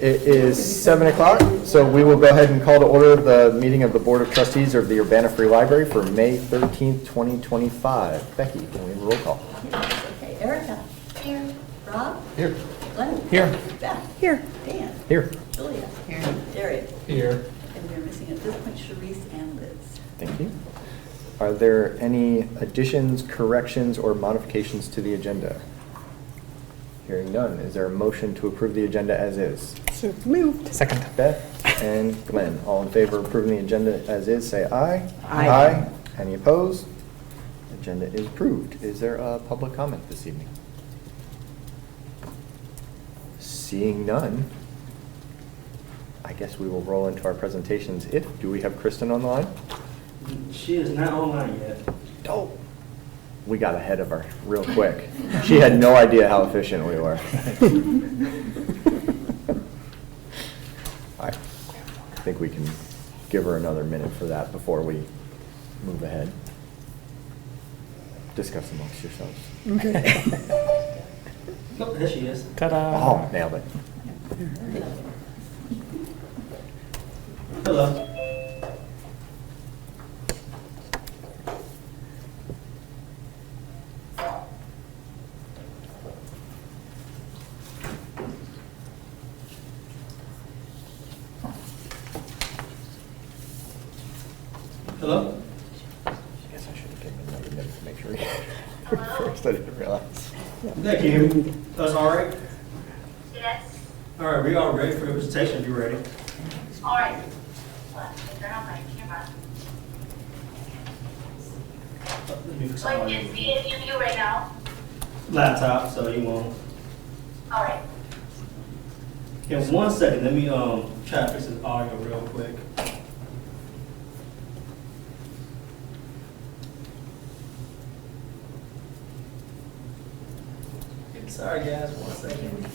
It is 7 o'clock, so we will go ahead and call to order the meeting of the Board of Trustees of the Urbana Free Library for May 13th, 2025. Becky, can we have a roll call? Okay, Erica. Here. Rob. Here. Glenn. Here. Beth. Here. Dan. Here. Julia. Here. Derek. Here. And we're missing at this point Sharice and Liz. Thank you. Are there any additions, corrections, or modifications to the agenda? Hearing none, is there a motion to approve the agenda as is? So moved. Second. Beth and Glenn, all in favor of approving the agenda as is, say aye. Aye. Any opposed? Agenda is approved. Is there a public comment this evening? Seeing none, I guess we will roll into our presentations. Do we have Kristen on the line? She is not online yet. Oh. We got ahead of her real quick. She had no idea how efficient we were. I think we can give her another minute for that before we move ahead. Discuss amongst yourselves. Oh, there she is. Ta-da. Oh, nailed it. Hello. Hello? I guess I should have given another minute to make sure. First, I didn't realize. Yeah, can you hear me? That's all right? Yes. All right, we are ready for your presentation if you're ready. All right. Let me turn on my camera. Let me fix So I my can see it in you right now. laptop so you won't. All right. In 1 second, let me try to fix this audio real quick. Sorry guys, 1 second.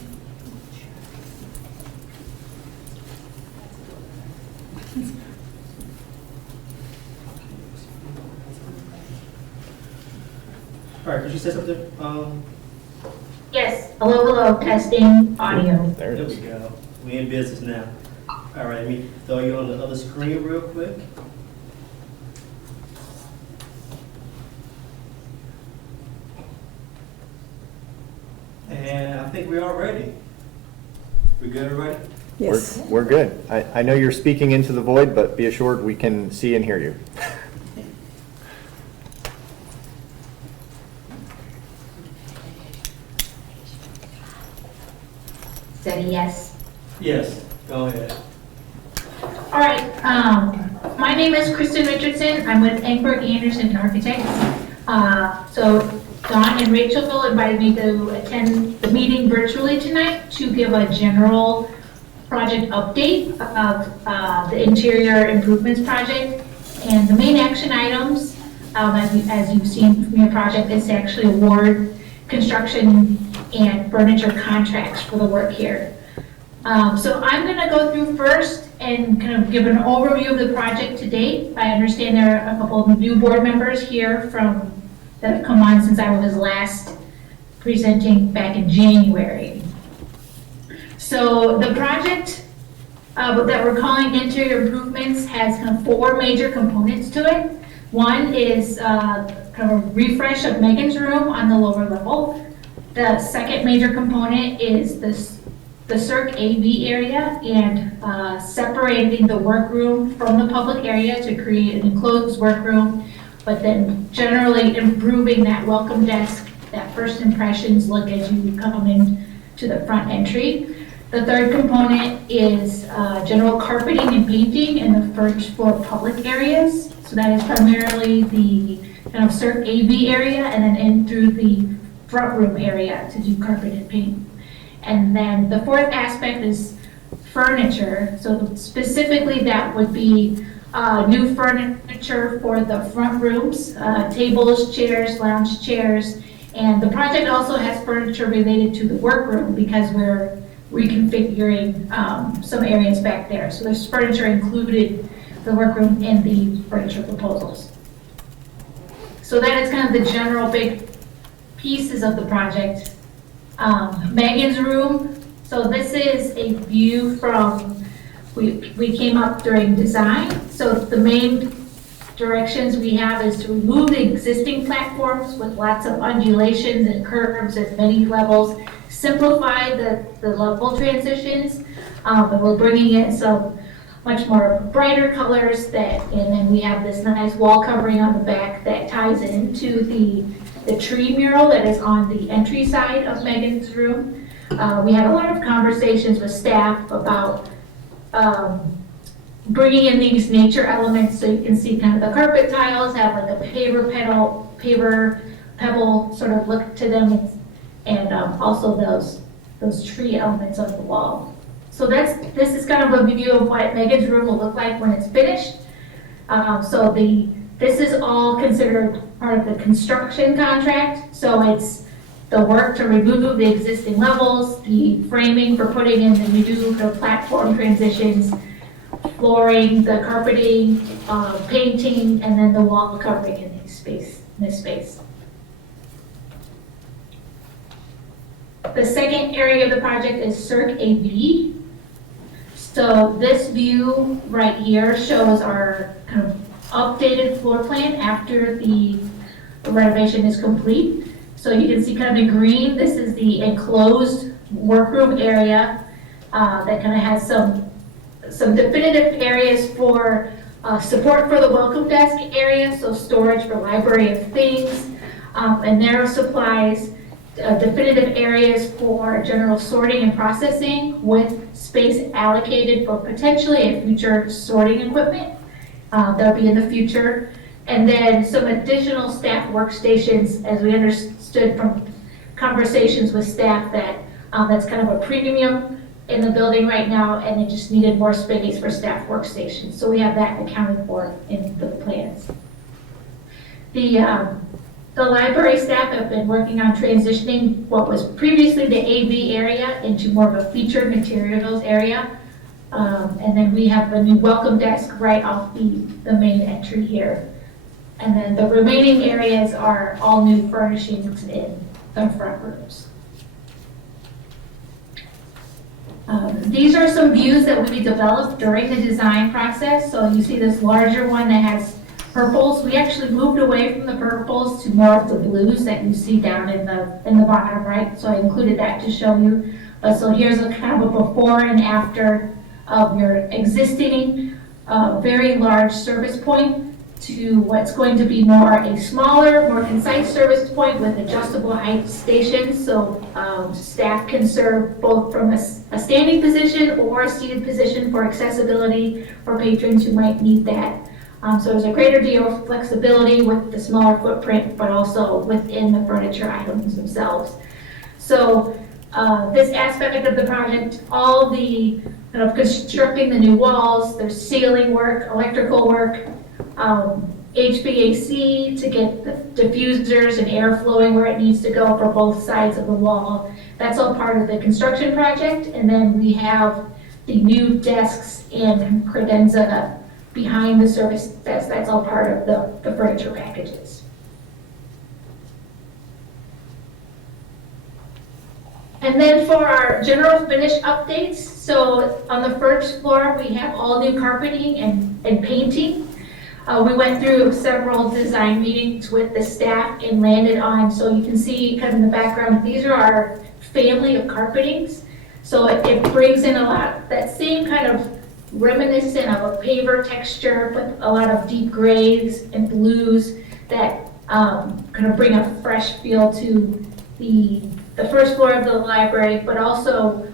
All right, could you say something? Yes. Hello, hello. Testing audio. There it There is. we go. We in business now. All right, let me throw you on the other screen real quick. And I think we are ready. We good, everybody? Yes. We're good. I know you're speaking into the void, but be assured we can see and hear you. Is that a yes? Yes, go ahead. All right. My name is Kristen Richardson. I'm with Engberg Anderson Architects. So Don and Rachel invited me to attend the meeting virtually tonight to give a general project update of the interior improvements project. And the main action items, as you've seen from your project, is to actually award construction and furniture contracts for the work here. So I'm going to go through first and kind of give an overview of the project to date. I understand there are a couple of new board members here that have come on since I was last presenting back in January. So the project that we're calling interior improvements has kind of 4 major components to it. One is kind of a refresh of Megan's room on the lower level. The second major component is the Cirque AV area and separating the workroom from the public area to create an enclosed workroom, but then generally improving that welcome desk, that first impressions look as you come in to the front entry. The third component is general carpeting and painting in the first floor public areas. So that is primarily the kind of Cirque AV area and then in through the front room area to do carpet and paint. And then the fourth aspect is furniture. So specifically that would be new furniture for the front rooms, tables, chairs, lounge chairs. And the project also has furniture related to the workroom because we're reconfiguring some areas back there. So there's furniture included the workroom in the furniture proposals. So that is kind of the general big pieces of the project. Megan's room So this is a view from, we came up during design. So the main directions we have is to remove the existing platforms with lots of undulations and curves and many levels, simplify the level transitions, and we're bringing in some much more brighter colors and then we have this nice wall covering on the back that ties into the tree mural that is on the entry side of Megan's room. We had a lot of conversations with staff about bringing in these nature elements, so you can see kind of the carpet tiles have like a paver pebble sort of look to them, and also those tree elements on the wall. So this is kind of a view of what Megan's room will look like when it's finished. This is all considered part of the construction contract, so it's the work to remove the existing levels, the framing for putting in the new platform transitions, flooring, the carpeting, painting, and then the wall covering in this space. The second area of the project is Circ AV. So this view right here shows our kind of updated floor plan after the renovation is complete. So you can see kind of in green, this is the enclosed workroom area that kind of has some definitive areas for support for the welcome desk area, so storage for library of things, and narrow supplies, definitive areas for general sorting and processing with space allocated for potentially a future sorting equipment. That'll be in the future. And then some additional staff workstations, as we understood from conversations with staff that that's kind of a premium in the building right now, and it just needed more space for staff workstations. So we have that accounted for in the plans. The library staff have been working on transitioning what was previously the AV area into more of a featured materials area. And then we have a new welcome desk right off the main entry here. And then the remaining areas are all new furnishings in the front rooms. These are some views that we developed during the design process. So you see this larger one that has purples. We actually moved away from the purples to more of the blues that you see down in the bottom right. So I included that to show you. So here's a kind of a before and after of your existing very large service point to what's going to be more a smaller, more concise service point with adjustable height stations, so staff can serve both from a standing position or a seated position for accessibility for patrons who might need that. So there's a greater deal of flexibility with the smaller footprint, but also within the furniture items themselves. So this aspect of the project, all the kind of constructing the new walls, there's ceiling work, electrical work, HVAC to get the diffusers and air flowing where it needs to go for both sides of the wall. That's all part of the construction project. And then we have the new desks and credenza behind the service desk. That's all part of the furniture packages. And then for our general finish updates, so on the first floor, we have all new carpeting and painting. We went through several design meetings with the staff and landed on, so you can see kind of in the background, these are our family of carpetings. So it brings in a lot, that same kind of reminiscent of a paver texture, but a lot of deep grays and blues that kind of bring a fresh feel to the first floor of the library, but also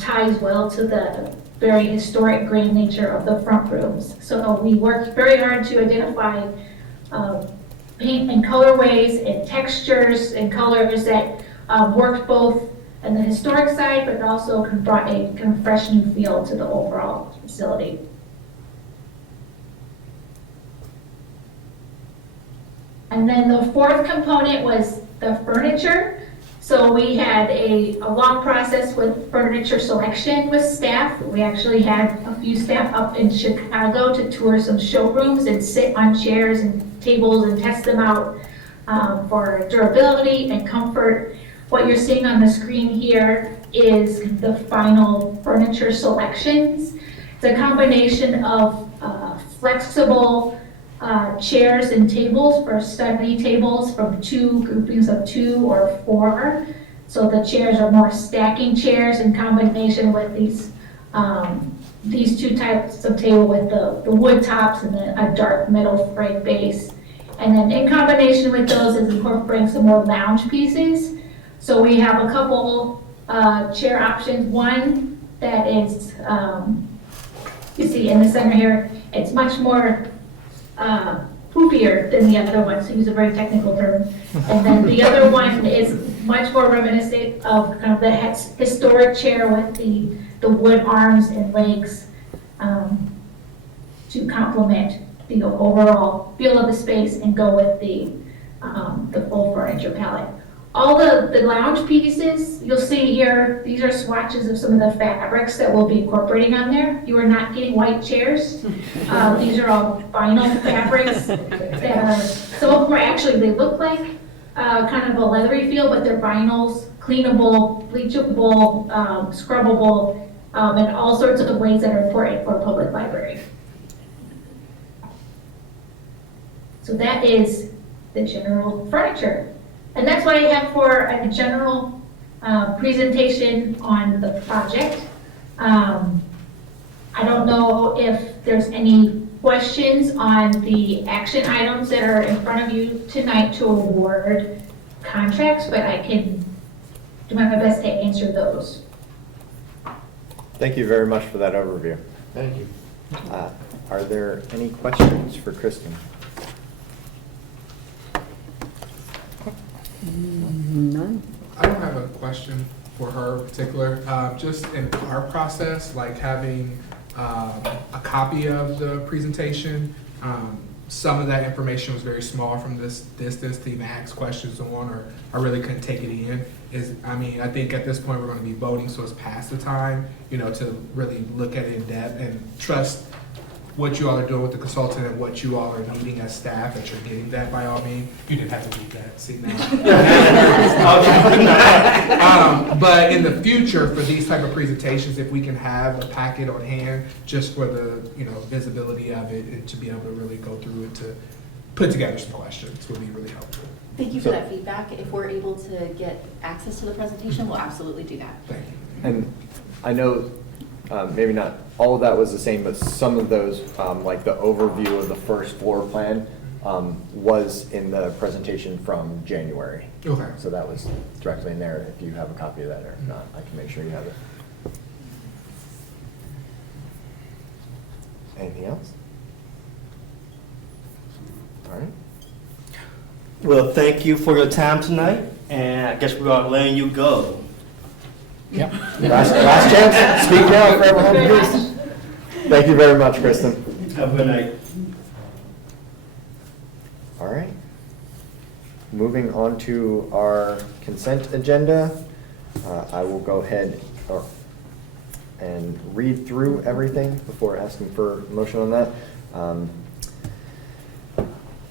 ties well to the very historic grand nature of the front rooms. So we worked very hard to identify paint and colorways and textures and colors that worked both on the historic side, but also brought a kind of fresh new feel to the overall facility. And then the fourth component was the furniture. So we had a long process with furniture selection with staff. We actually had a few staff up in Chicago to tour some showrooms and sit on chairs and tables and test them out for durability and comfort. What you're seeing on the screen here is the final furniture selections. It's a combination of flexible chairs and tables for study tables from 2 groupings of 2 or 4. So the chairs are more stacking chairs in combination with these 2 types of table with the wood tops and then a dark metal frame base. And then in combination with those is incorporating some more lounge pieces. So we have a couple chair options. One that is, you see in the center here, it's much more poofier than the other one, to use a very technical term. And then the other one is much more reminiscent of kind of the historic chair with the wood arms and legs to complement the overall feel of the space and go with the full furniture palette. All the lounge pieces you'll see here, these are swatches of some of the fabrics that we'll be incorporating on there. You are not getting white chairs. These are all vinyl fabrics that are, some of them are actually, they look like kind of a leathery feel, but they're vinyls, cleanable, bleachable, scrubbable, and all sorts of ways that are important for a public library. So that is the general furniture. And that's what I have for a general presentation on the project. I don't know if there's any questions on the action items that are in front of you tonight to award contracts, but I can do my best to answer those. Thank you very much for that overview. Thank you. Are there any questions for Kristen? None. I don't have a question for her in particular. Just in our process, like having a copy of the presentation, some of that information was very small from this distance to even ask questions on, or I really couldn't take it in. I think at this point we're going to be voting, so it's past the time, to really look at it in depth and trust what you all are doing with the consultant and what you all are needing as staff, that you're getting that by all means. You didn't have to read that, see now. But in the future, for these type of presentations, if we can have a packet on hand just for the visibility of it and to be able to really go through it to put together some questions would be really helpful. Thank you for that feedback. If we're able to get access to the presentation, we'll absolutely do that. Thank you. And I know maybe not all of that was the same, but some of those, like the overview of the first floor plan, was in the presentation from January. Okay. So that was directly in there. If you have a copy of that or not, I can make sure you have it. Anything else? All right. Well, thank you for your time tonight, and I guess we're gonna letting you go. Yep. Last chance. Speak now, forever hold your peace. Thank you very much, Kristen. Have a good night. All right. Moving on to our consent agenda, I will go ahead and read through everything before asking for a motion on that.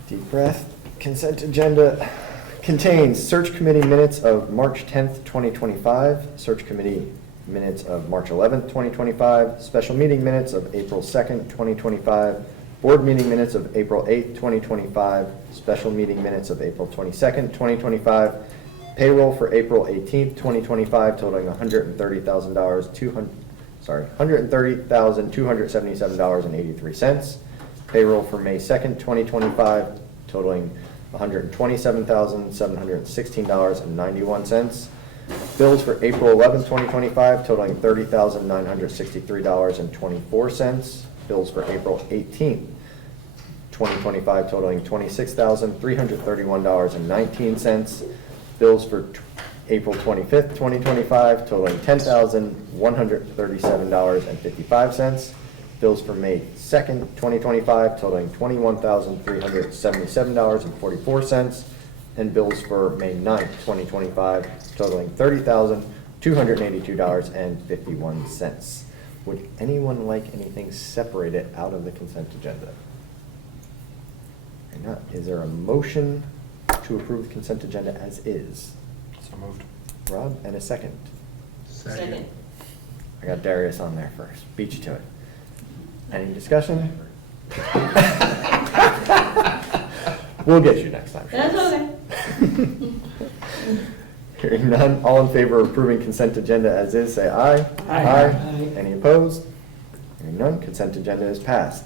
Deep breath. Consent agenda contains search committee minutes of March 10th, 2025, search committee minutes of March 11th, 2025, special meeting minutes of April 2nd, 2025, board meeting minutes of April 8th, 2025, special meeting minutes of April 22nd, 2025, payroll for April 18th, 2025, totaling $130,277.83. Payroll for May 2nd, 2025, totaling $127,716.91. Bills for April 11th, 2025, totaling $30,963.24. Bills for April 18th, 2025, totaling $26,331.19. Bills for April 25th, 2025, totaling $10,137.55. Bills for May 2nd, 2025, totaling $21,377.44. And bills for May 9th, 2025, totaling $30,282.51. Would anyone like anything separated out of the consent agenda? If not, is there a motion to approve the consent agenda as is? So moved. Rob, and a second. Second. I got Darius on there first. Beat you to it. Any discussion? We'll get you next time. That's okay. Hearing none, all in favor of approving consent agenda as is, say aye. Aye. Any opposed? Hearing none, consent agenda is passed.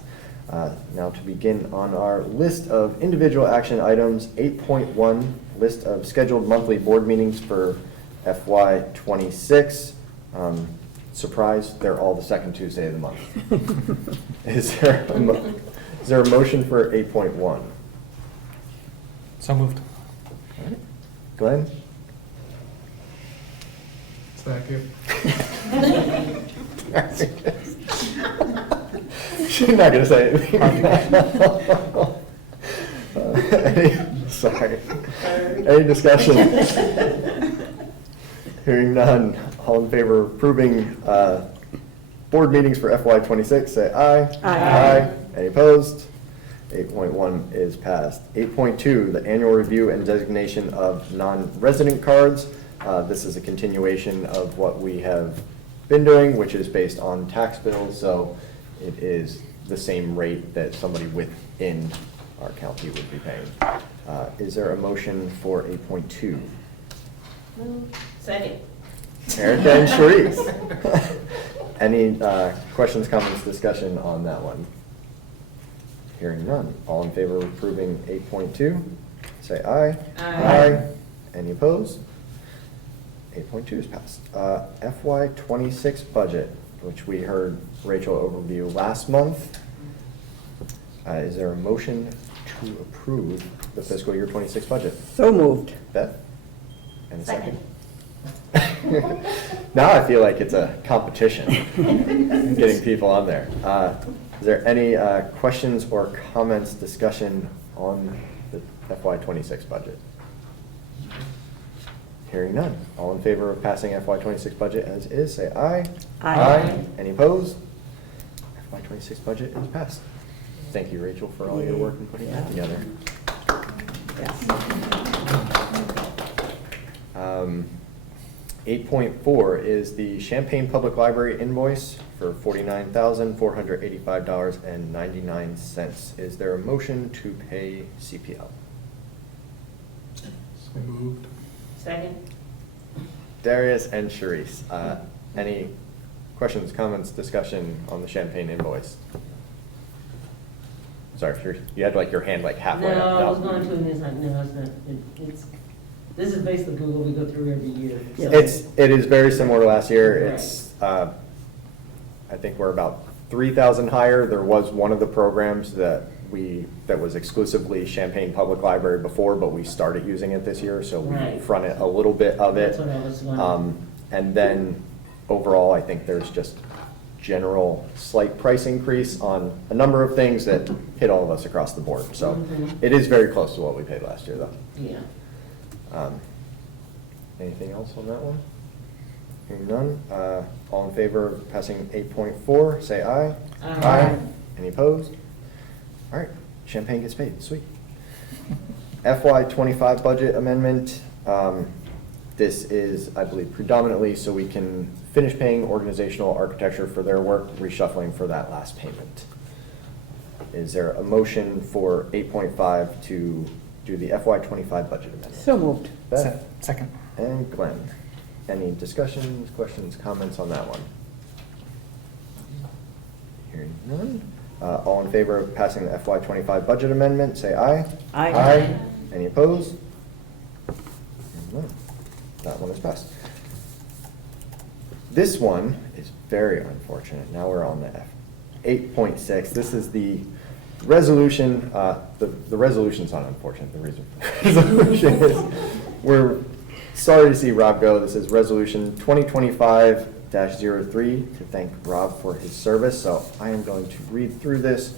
Now to begin on our list of individual action items, 8.1, list of scheduled monthly board meetings for FY '26. Surprise, they're all the second Tuesday of the month. Is there a motion for 8.1? So moved. Glenn? Second. She's not gonna say anything. Sorry. Any discussion? Hearing none, all in favor of approving board meetings for FY '26, say aye. Aye. Any opposed? 8.1 is passed. 8.2, the annual review and designation of non-resident cards. This is a continuation of what we have been doing, which is based on tax bills, so it is the same rate that somebody within our county would be paying. Is there a motion for 8.2? Second. Erica and Sharice. Any questions, comments, discussion on that one? Hearing none. All in favor of approving 8.2, say aye. Aye. Any opposed? 8.2 is passed. FY '26 budget, which we heard Rachel overview last month. Is there a motion to approve the fiscal year '26 budget? So moved. Beth? And a second? Now I feel like it's a competition, getting people on there. Is there any questions or comments, discussion on the FY '26 budget? Hearing none. All in favor of passing FY '26 budget as is, say aye. Aye. Any opposed? FY '26 budget is passed. Thank you, Rachel, for all your work in putting that together. Yes. 8.4 is the Champaign Public Library invoice for $49,485.99. Is there a motion to pay CPL? So moved. Second. Darius and Sharice, any questions, comments, discussion on the Champaign invoice? Sorry, you had like your hand like halfway No, up. I was going to, and it's like, no, it's not. This is basically Google we go through every year. so- It is very similar to last year. Right. It's, I think we're about 3,000 higher. There was one of the programs that was exclusively Champaign Public Library before, but we started using it this year, so we Right. fronted a little bit of it. That's what I was wondering. And then overall, I think there's just general slight price increase on a number of things that hit all of us across the board. So Mhm. it is very close to what we paid last year, though. Yeah. Anything else on that one? Hearing none, all in favor of passing 8.4, say aye. Aye. Any opposed? All right, Champagne gets paid, sweet. FY '25 budget amendment. This is, I believe, predominantly so we can finish paying organizational architecture for their work, reshuffling for that last payment. Is there a motion for 8.5 to do the FY '25 budget amendment? So moved. Beth Second. and Glenn. Any discussions, questions, comments on that one? Hearing none. All in favor of passing the FY '25 budget amendment, say aye. Aye. Any opposed? Hearing none. That one is passed. This one is very unfortunate. Now we're on the 8.6. This is the resolution, the resolution's not unfortunate, the reason for the resolution is, we're sorry to see Rob go. This is resolution 2025-03 to thank Rob for his service. So I am going to read through this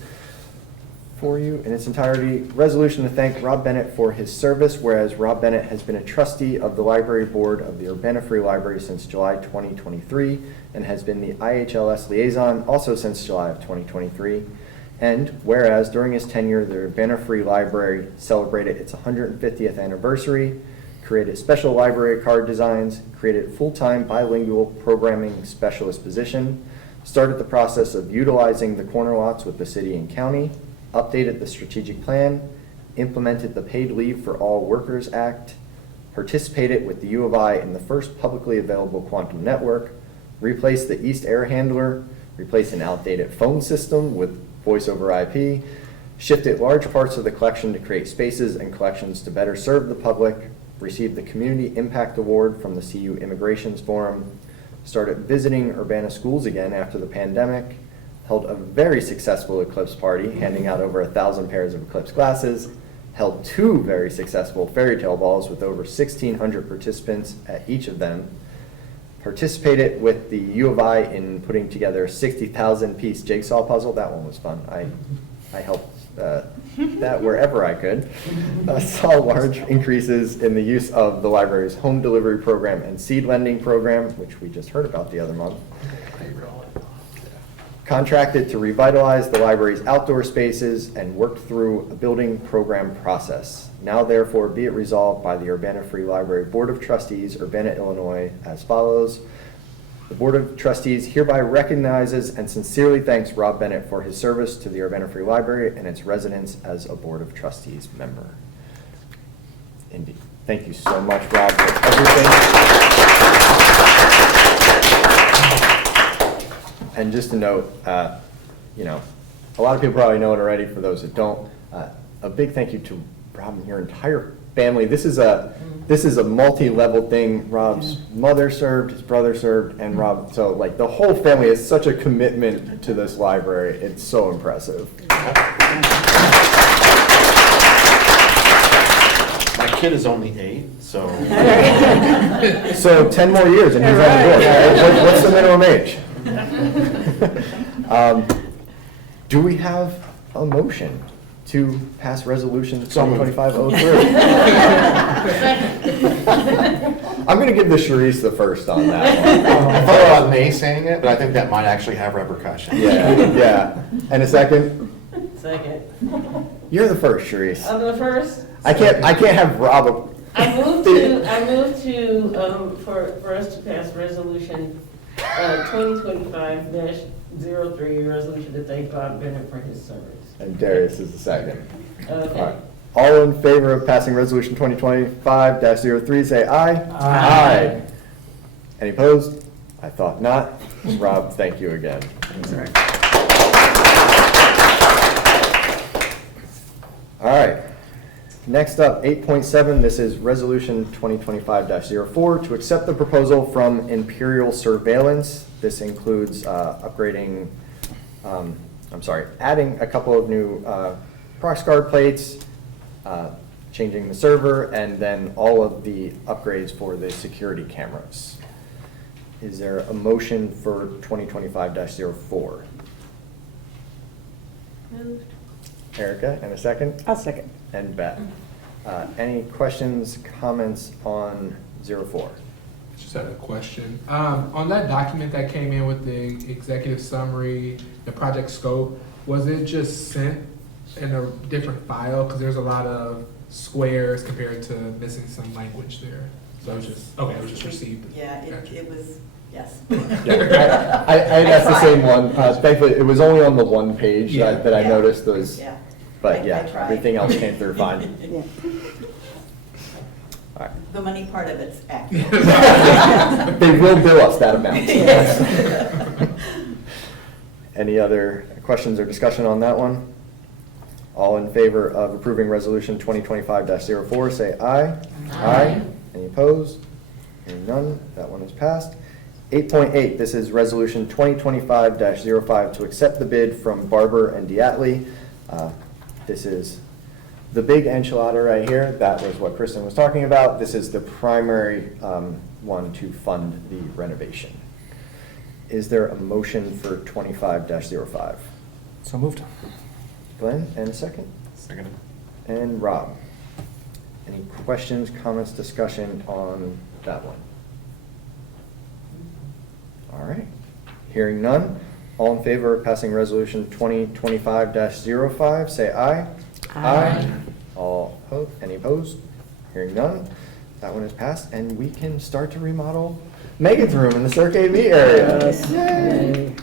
for you in its entirety. Resolution to thank Rob Bennett for his service, whereas Rob Bennett has been a trustee of the library board of the Urbana Free Library since July 2023 and has been the IHLS liaison also since July of 2023. And whereas during his tenure, the Urbana Free Library celebrated its 150th anniversary, created special library card designs, created full-time bilingual programming specialist position, started the process of utilizing the corner lots with the city and county, updated the strategic plan, implemented the Paid Leave for All Workers Act, participated with the U of I in the first publicly available quantum network, replaced the East Air Handler, replaced an outdated phone system with voice over IP, shifted large parts of the collection to create spaces and collections to better serve the public, received the Community Impact Award from the CU Immigrations Forum, started visiting Urbana schools again after the pandemic, held a very successful Eclipse party, handing out over 1,000 pairs of Eclipse glasses, held 2 very successful fairy tale balls with over 1,600 participants at each of them, participated with the U of I in putting together a 60,000 piece jigsaw puzzle. That one was fun. I helped that wherever I could. Saw large increases in the use of the library's home delivery program and seed lending program, which we just heard about the other month. Contracted to revitalize the library's outdoor spaces and worked through a building program process. Now therefore be it resolved by the Urbana Free Library Board of Trustees, Urbana, Illinois, as follows. The Board of Trustees hereby recognizes and sincerely thanks Rob Bennett for his service to the Urbana Free Library and its residents as a Board of Trustees member. Indeed. Thank you so much, Rob, for everything. And just a note, you know, a lot of people probably know it already. For those that don't, a big thank you to Rob and your entire family. This is a multi-level thing. Rob's mother served, his brother served, and Rob. So like the whole family has such a commitment to this library. It's so impressive. My kid is only 8, so. So 10 more years and he's on the board. Right? What's the minimum age? Do we have a motion to pass resolution 2025-03? I'm going to give the Sharice the first on that one. I thought about May saying it, but I think that might actually have repercussions. Yeah. And a second? Second. You're the first, Sharice. I'm the first. I can't have Rob. I move to, for us to pass resolution 2025-03, resolution to thank Bob Bennett for his service. And Darius is the second. Okay. All right. All in favor of passing resolution 2025-03, say aye. Aye. Any opposed? I thought not. Rob, thank you again. All right. Next up, 8.7, this is resolution 2025-04 to accept the proposal from Imperial Surveillance. This includes adding a couple of new prox guard plates, changing the server, and then all of the upgrades for the security cameras. Is there a motion for 2025-04? Moved. Erica, and a second? I'll second. And Beth. Any questions, comments on 04? Just had a question. On that document that came in with the executive summary, the project scope, was it just sent in a different file? Because there's a lot of squares compared to missing some language there. So it was just, okay, it was just received. Yeah, Gotcha. it was, yes. Yeah, I had asked the same one. Thankfully, it was only on the one page that I Yeah. noticed those. Yeah. But I yeah, tried. everything else came through fine. Yeah. All right. The money part of it's accurate. They will bill us that amount. Yes. Any other questions or discussion on that one? All in favor of approving resolution 2025-04, say aye. Aye. Any opposed? Hearing none, that one is passed. 8.8, this is resolution 2025-05 to accept the bid from Barber and Diatley. This is the big enchilada right here. That was what Kristen was talking about. This is the primary one to fund the renovation. Is there a motion for 25-05? So moved. Glenn, and a second? Second. And Rob. Any questions, comments, discussion on that one? All right. Hearing none. All in favor of passing resolution 2025-05, say aye. Aye. All opposed? Any opposed? Hearing none. that one is passed, and we can start to remodel Megan's room in the Cirque AV area. Yes. Yay!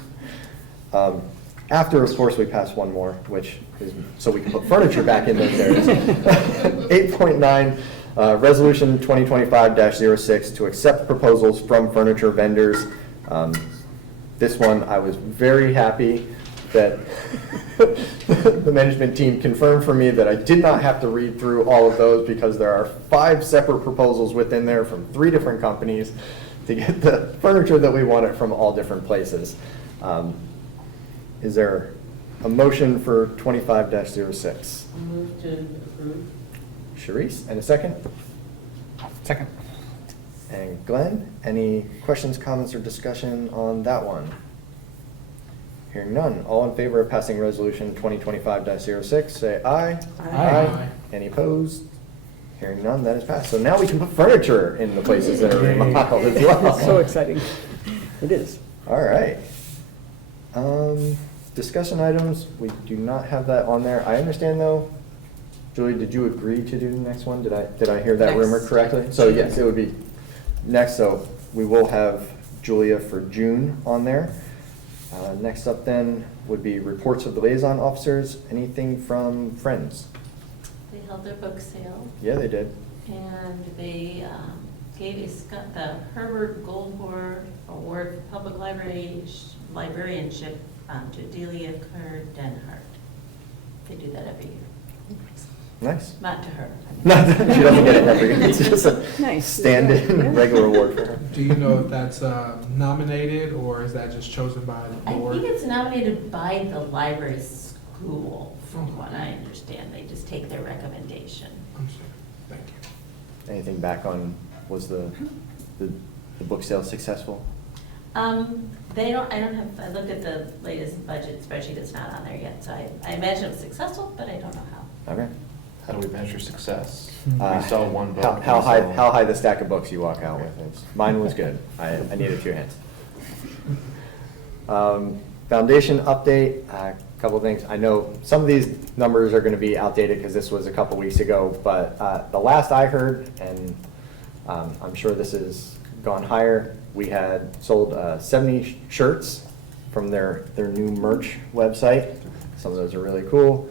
After, of course, we pass one more, which is so we can put furniture back in those areas. 8.9, Resolution 2025-06 to accept proposals from furniture vendors. This one, I was very happy that the management team confirmed for me that I did not have to read through all of those because there are 5 separate proposals within there from 3 different companies to get the furniture that we wanted from all different places. Is there a motion for 25-06? Move to approve. Sharice, and a second? Second. And Glenn, any questions, comments, or discussion on that one? Hearing none, all in favor of passing resolution 2025-06, say aye. Aye. Any opposed? Hearing none, that is passed. So now we can put furniture in the places that are remodeled as well. So exciting. It is. All right. Discussion items, we do not have that on there. I understand though, Julie, did you agree to do the next one? Did I hear that rumor Next. correctly? So yes, it would be next, so we will have Julia for June on there. Next up then would be reports of the liaison officers. Anything from Friends? They held their book sale, Yeah, they did. and they gave the Herbert Goldberg Award for Public Librarianship to Delia Kerr-Denhart. They do that every year. Nice. Not to her. She doesn't get it every year. It's just a Nice. stand-in Yeah. regular award for her. Do you know if that's nominated, or is that just chosen by the I board? think it's nominated by the library school, from what I understand. They just take their recommendation. Understood. Thank you. Anything back on, was the book sale successful? I don't have, I looked at the latest budget spreadsheet, it's not on there yet, so I imagine it was successful, but I don't know how. Okay. How do we measure success? Uh, We sell one book. How we high, sell- how high the stack of books you walk out with. Mine was good. I needed 2 hands. Foundation update, a couple of things. I know some of these numbers are going to be outdated because this was a couple weeks ago, but the last I heard, and I'm sure this has gone higher, we had sold 70 shirts from their new merch website. Some of those are really cool.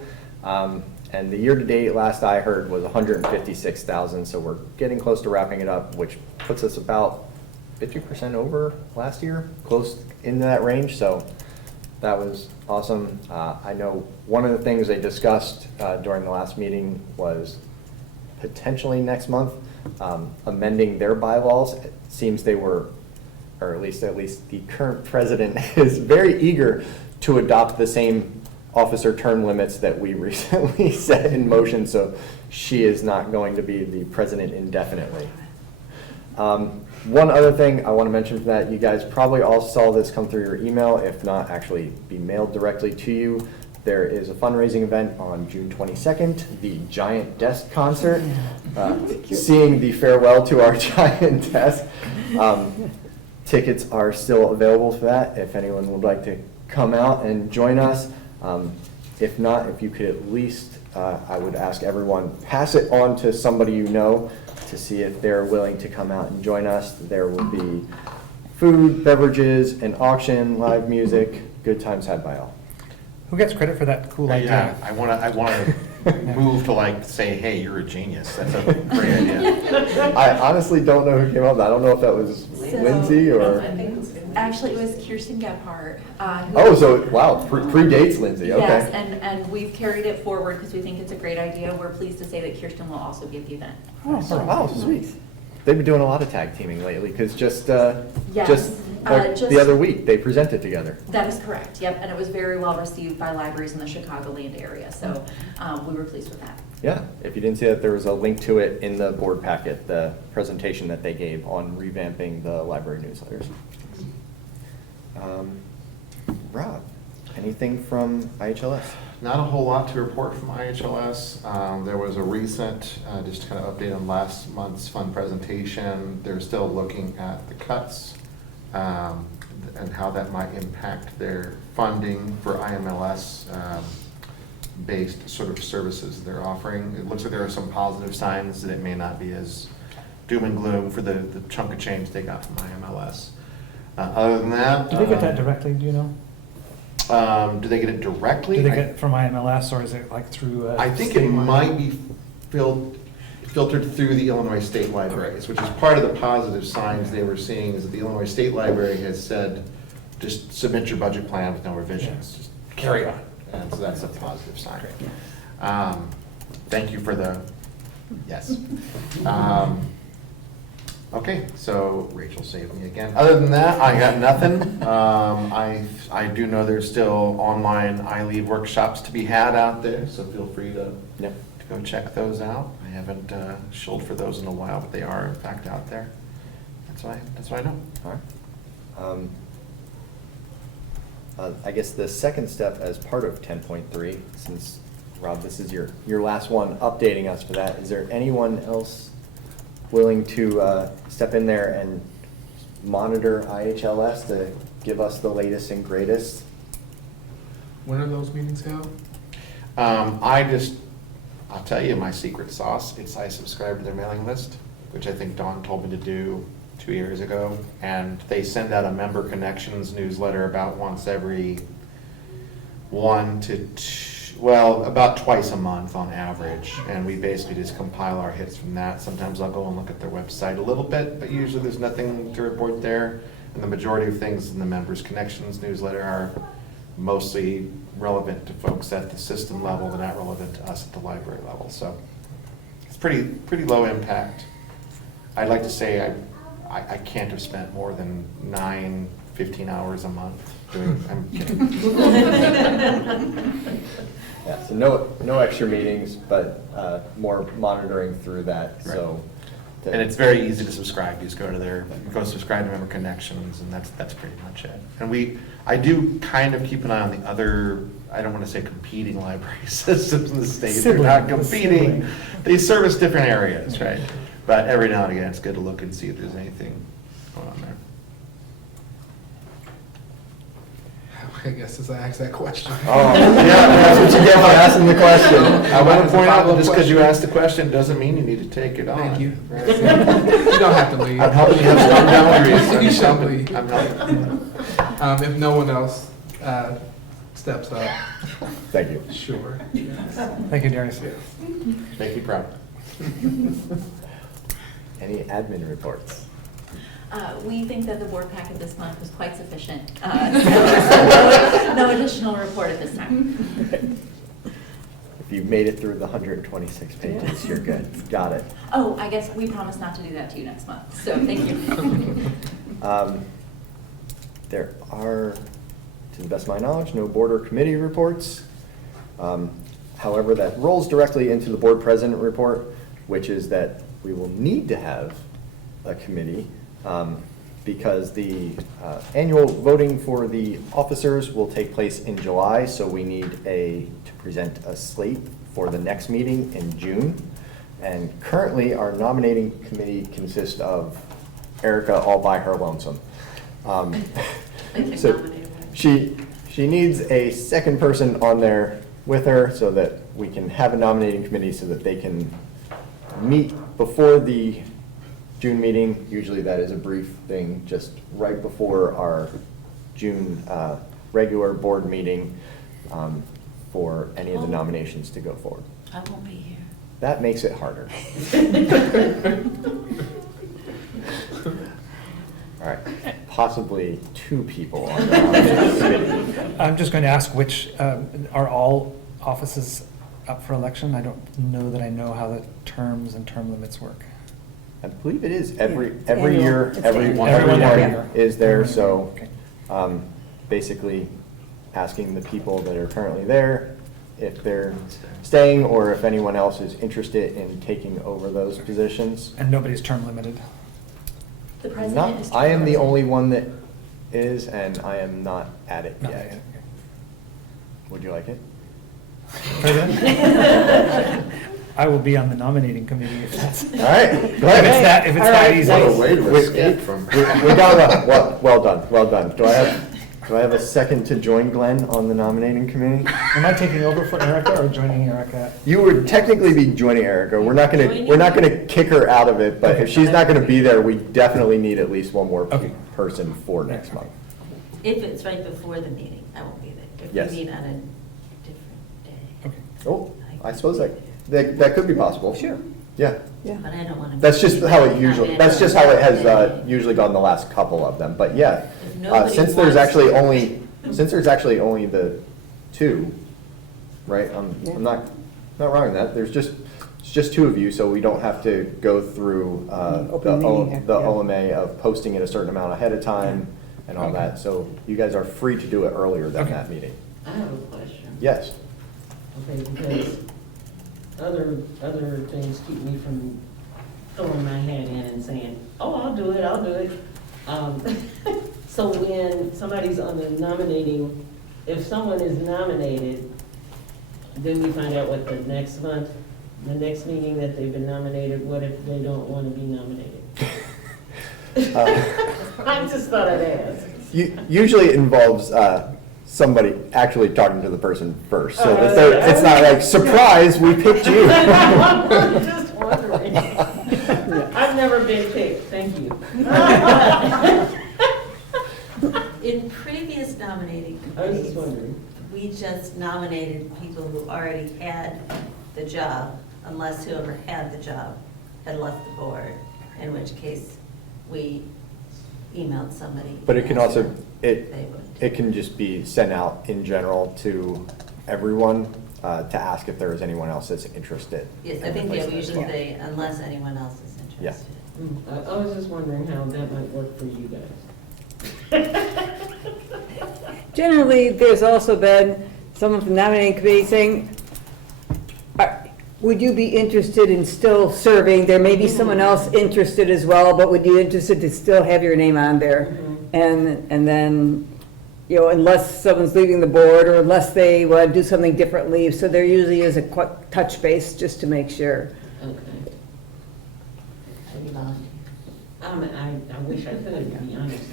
And the year-to-date, last I heard, was 156,000, so we're getting close to wrapping it up, which puts us about 50% over last year, close into that range, so that was awesome. I know one of the things they discussed during the last meeting was potentially next month amending their bylaws. It seems they were, or at least the current president is very eager to adopt the same officer term limits that we recently set in motion, so she is not going to be the president indefinitely. One other thing I want to mention for that, you guys probably all saw this come through your email, if not actually be mailed directly to you. There is a fundraising event on June 22nd, the Giant Desk Concert, seeing the farewell to our giant desk. Tickets are still available for that if anyone would like to come out and join us. If not, if you could at least, I would ask everyone, pass it on to somebody you know to see if they're willing to come out and join us. There will be food, beverages, an auction, live music, good times had by all. Who gets credit for that cool Yeah, idea? I wanna move to like say, hey, you're a genius. That's a great idea. I honestly don't know who came up with that. I don't know if that was Lindsay or, Actually, it was Kirsten Gebhardt. oh, so, wow, predates Lindsay, Yes, okay. and we've carried it forward because we think it's a great idea. We're pleased to say that Kirsten will also be at the event. Oh, wow, sweet. They've been doing a lot of tag teaming lately, because just Just- the other week, they presented together. That is correct, yep, and it was very well received by libraries in the Chicagoland area, so we were pleased with that. Yeah, if you didn't see that, there was a link to it in the board packet, the presentation that they gave on revamping the library newsletters. Rob, anything from IHLS? Not a whole lot to report from IHLS. There was a recent, just to kind of update on last month's fund presentation. They're still looking at the cuts and how that might impact their funding for IMLS based sort of services they're offering. It looks like there are some positive signs that it may not be as doom and gloom for the chunk of change they got from IMLS. Other than that. Do they get that directly, do you know? Do they get it directly? Do they get it from IMLS, or is it like through? I think it might be filtered through the Illinois State Libraries, which is part of the positive signs they were seeing, is that the Illinois State Library has said, just submit your budget plan with no revisions, just carry on. And so that's a positive sign. Thank you for the, yes. Okay, so Rachel saved me again. Other than that, I got nothing. I do know there's still online iLeave workshops to be had out there, so feel free to go check those out. I haven't shilled for those in a while, but they are in fact out there. That's what I know. All right. I guess the second step as part of 10.3, since Rob, this is your last one updating us for that, is there anyone else willing to step in there and monitor IHLS to give us the latest and greatest? When are those meetings held? I'll tell you my secret sauce. I subscribe to their mailing list, which I think Dawn told me to do 2 years ago. And they send out a member connections newsletter about once every about twice a month on average. And we basically just compile our hits from that. Sometimes I'll go and look at their website a little bit, but usually there's nothing to report there. And the majority of things in the members connections newsletter are mostly relevant to folks at the system level, they're not relevant to us at the library level. So it's pretty low impact. I'd like to say I can't have spent more than 15 hours a month doing, I'm kidding. Yeah, so no extra meetings, but more monitoring through that, so. And it's very easy to subscribe. You just go subscribe to member connections, and that's pretty much it. And I do kind of keep an eye on the other, I don't want to say competing library systems in the state. They're not competing. They service different areas, right? But every now and again, it's good to look and see if there's anything going on there. I guess as I asked that question. Oh, yeah, that's what you get for asking the question. I want to point out that just because you asked the question doesn't mean you need to take it on. Thank you. Right? You don't have to leave. I'm helping you have strong boundaries. You shouldn't leave. I'm helping. If no one else steps up. Thank you. Sure. Thank you, Darius. Make me proud. Any admin reports? We think that the board packet this month was quite sufficient. So no additional report at this time. If you made it through the 126 pages, you're good. Got it. Oh, I guess we promise not to do that to you next month, so thank you. There are, to the best of my knowledge, no board or committee reports. However, that rolls directly into the board president report, which is that we will need to have a committee because the annual voting for the officers will take place in July, so we need to present a slate for the next meeting in June. And currently, our nominating committee consists of Erica all by her lonesome. So she needs a second person on there with her so that we can have a nominating committee so that they can meet before the June meeting. Usually that is a brief thing just right before our June regular board meeting for any of the nominations to go forward. I won't be here. That makes it harder. All right, possibly 2 people on the nominating committee. I'm just going to ask which, are all offices up for election? I don't know that I know how the terms and term limits work. I believe it is every annual. year, It's everyone annual. Every year. is there, so Okay. basically asking the people that are currently there if they're staying or if anyone else is interested in taking over those positions. And nobody's term limited. The president Not, is. I am the only one that is, and I am not at it No, yet. okay. Would you like it? President? I will be on the nominating committee if that's, All right, go if it's ahead. that All right, easy. What a way to We- escape from. We got one. Well done, well done. Do I have Do I have a second to join Glenn on the nominating committee? Am I taking over for Erica or joining Erica? You would technically be joining Erica. We're not gonna kick her out of it, but Okay. if she's not gonna be there, we definitely need at least one more Okay. person for next month. If it's right before the meeting, I won't be there. If Yes. we meet on a different day. Okay. Oh, I suppose that could be possible. Sure. Yeah. Yeah. But I don't want to. That's just how it usually, that's just how it has usually gone the last couple of them, but yeah. If nobody Since there's wants actually to- since there's actually only the two, right? I'm not wrong in that. It's just two of you, so we don't have to go through Open meeting, the yeah. OMA of posting it a certain amount ahead of time and all that. So you guys are free to do it earlier than Okay. that meeting. I have a question. Yes. Okay, because other things keep me from throwing my hand in and saying, oh, I'll do it. So when somebody's on the nominating, if someone is nominated, then we find out what the next month, the next meeting that they've been nominated, what if they don't want to be nominated? I just thought I'd ask. Usually it involves somebody actually talking to the person first. So Oh, that it's not like, surprise, we picked you. I'm just wondering. I've never been picked, thank you. In previous nominating I was just committees, wondering. we just nominated people who already had the job, unless whoever had the job had left the board, in which case we emailed somebody. But it can and asked also, them it if they would. it can just be sent out in general to everyone to ask if there is anyone else that's interested. Yes, I in think, yeah, we replacing usually this. say unless anyone else is Yeah. interested. I was just wondering how that might work for you guys. Generally, there's also been someone from the nominating committee saying, would you be interested in still serving? There may be someone else interested as well, but would you be interested to still have your name on there? And then, unless someone's leaving the board or unless they want to do something differently, so there usually is a touch base just to make sure. Okay. Any volunteer? I wish I could, to be honest.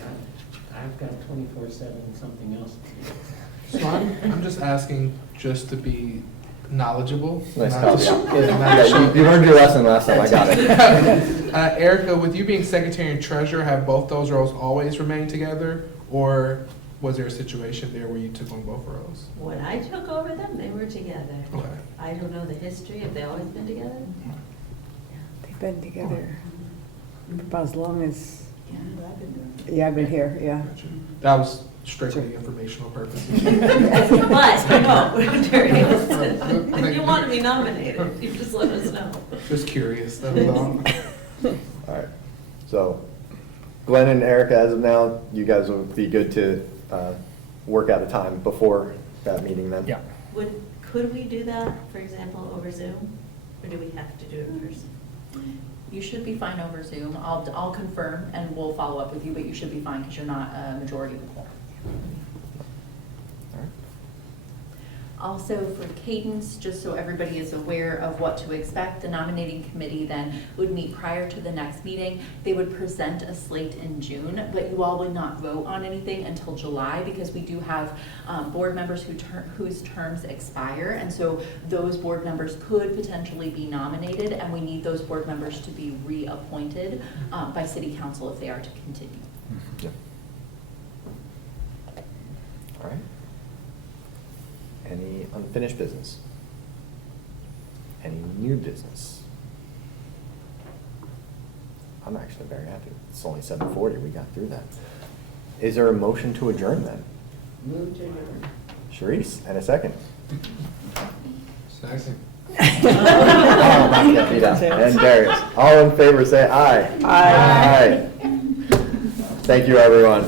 I've got 24/7 something else to do. So I'm just asking just to be knowledgeable. Nice not call, to- yeah. not Yeah, to show- you learned your lesson last time, I got it. Erica, with you being secretary and treasurer, have both those roles always remained together? Or was there a situation there where you took on both roles? When I took over them, they were together. Okay. I don't know the history, have they always been together? They've been together for about as long as, Yeah, I've been doing it. yeah, I've been here, yeah. Gotcha. That was strictly informational purposes. But, no, if you want to be nominated, you just let us know. Just curious, that was all. All right. So Glenn and Erica, as of now, you guys would be good to work out a time before that meeting then? Yeah. Could we do that, for example, over Zoom? Or do we have to do it in person? You should be fine over Zoom. I'll confirm and we'll follow up with you, but you should be fine because you're not a majority of the quorum. All right. Also for cadence, just so everybody is aware of what to expect, the nominating committee then would meet prior to the next meeting. They would present a slate in June, but you all would not vote on anything until July because we do have board members whose terms expire. And so those board members could potentially be nominated and we need those board members to be reappointed by city council if they are to continue. Yeah. All right. Any unfinished business? Any new business? I'm actually very happy. It's only 7:40. We got through that. Is there a motion to adjourn then? Move to adjourn. Sharice, and a second. Second. Oh, not yet, Rita. And Darius. All in favor, say aye. Aye. Aye. Thank you, everyone.